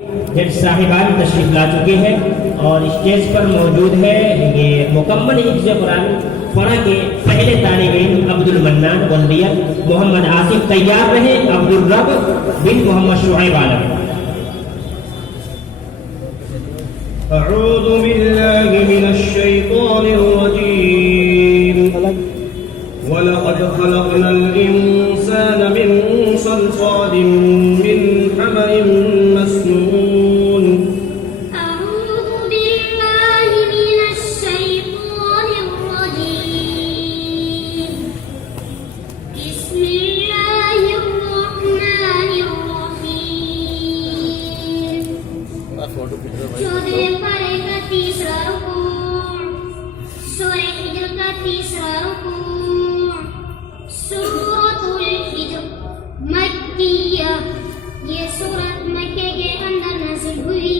जज साहिबान तशरीफ ला चुके हैं और स्टेज पर मौजूद है ये मुकम्मल हिफ्ज़ कुरान पढ़ा के पहले तालिब इल्म अब्दुल मन्नान बल्दिया मोहम्मद आसिफ तैयार रहे। अब्दुल रब बिन मोहम्मद शुएब आलम। अऊज़ु बिल्लाहि मिनश शैतानिर रजीम। वलक़द खलक़नल इंसाना मिन सल्सालिन मिन हमइन मस्नून। अऊज़ु बिल्लाहि मिनश शैतानिर रजीम। बिस्मिल्लाहिर रहमानिर रहीम। चौदह पारे का तीसरा रुकू, सूरह हिज्र का तीसरा रुकू। सूरतुल हिज्र मक्किया, ये सूरत मक्के के अंदर नाज़िल हुई।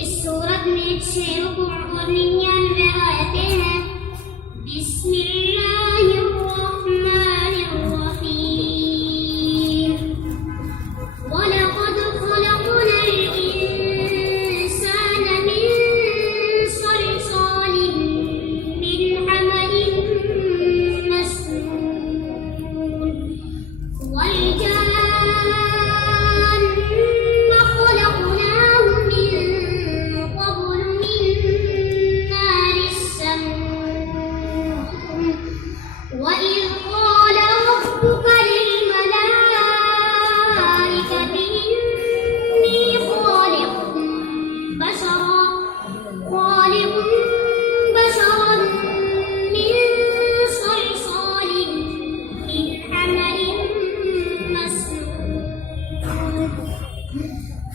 इस सूरत में 6 रुकू और 99 आयतें हैं। बिस्मिल्लाहिर्रहमानिर्रहीम। वलक़द खलक़नल इंसाना मिन सल्सालिन मिन हमइन मस्नून। والجان خلقناه من قبل من نار السموم وإذ قال ربك للملائكة إني خالق بشرا من صلصال من حمأ مسنون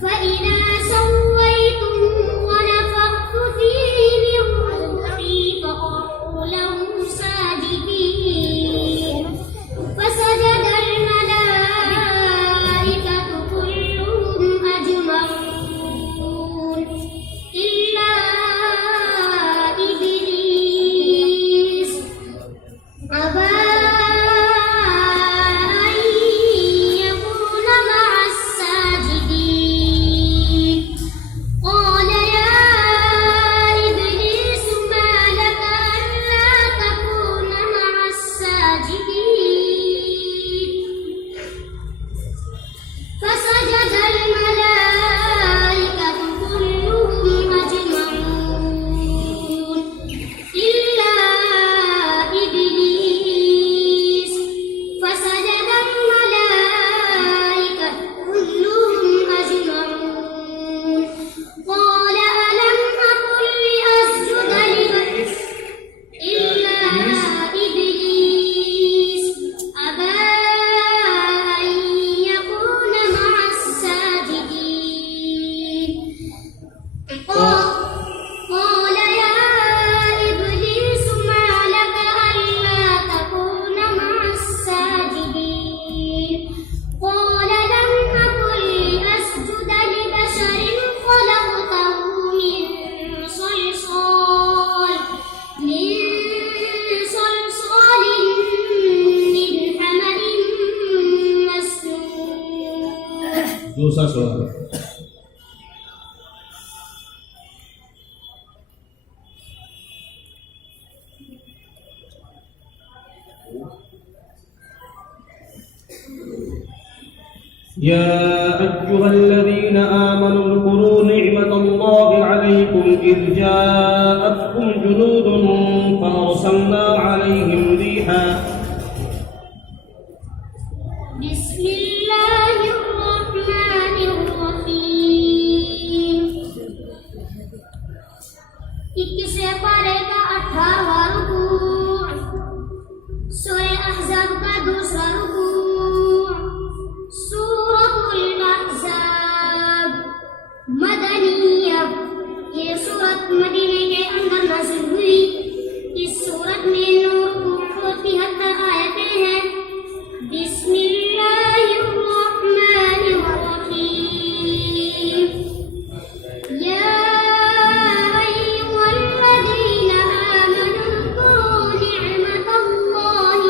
فإذا سويته ونفخت فيه من روحي فقعوا له ساجدين فسجد الملائكة كلهم أجمعون إلا إبليس أبى أن يكون مع الساجدين قال يا إبليس ما لك ألا تكون مع الساجدين فسجد الملائكة كلهم أجمعون إلا إبليس فسجد الملائكة كلهم أجمعون قال ألم أقل لأسجد إلا إبليس أبى أن يكون مع الساجدين قال يا إبليس ما لك ألا تكون مع الساجدين قال لم أكن لأسجد لبشر خلقته من صلصال من حمأ مسنون। दूसरा सवाल। يا أيها الذين آمنوا اذكروا نعمة الله عليكم إذ جاءتكم جنود فأرسلنا عليهم ريحا بسم الله الرحمن الرحيم। 21 पारे का 18वां रुकू, सूरह अहज़ाब का दूसरा रुकू। सूरतुल अहज़ाब मदनिया, ये सूरत मदीने के अंदर नाज़िल हुई। इस सूरत में 9 रुकू और 73 आयतें हैं। बिस्मिल्लाहिर्रहमानिर्रहीम। या अय्युहल्लज़ीन आमनू उज़्कुरू निअमतल्लाहि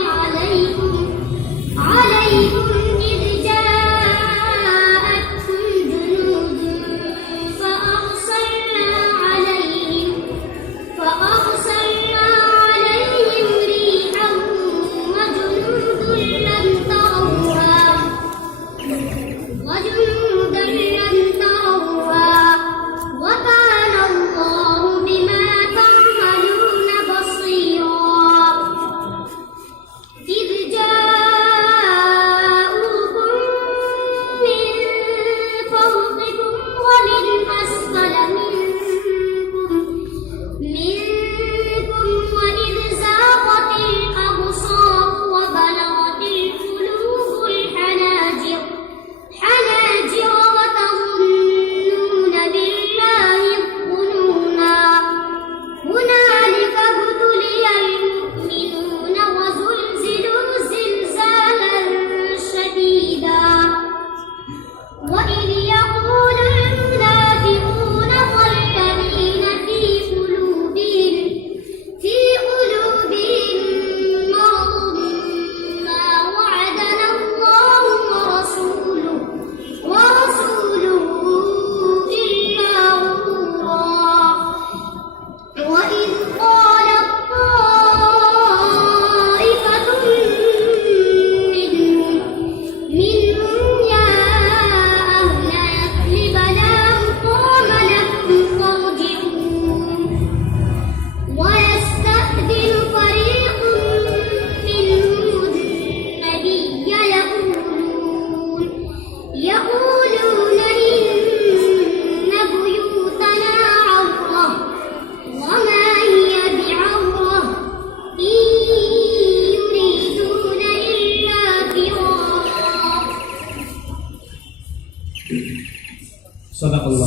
अलैकुम इज़ जाअतकुम जुनूदुन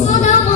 صدق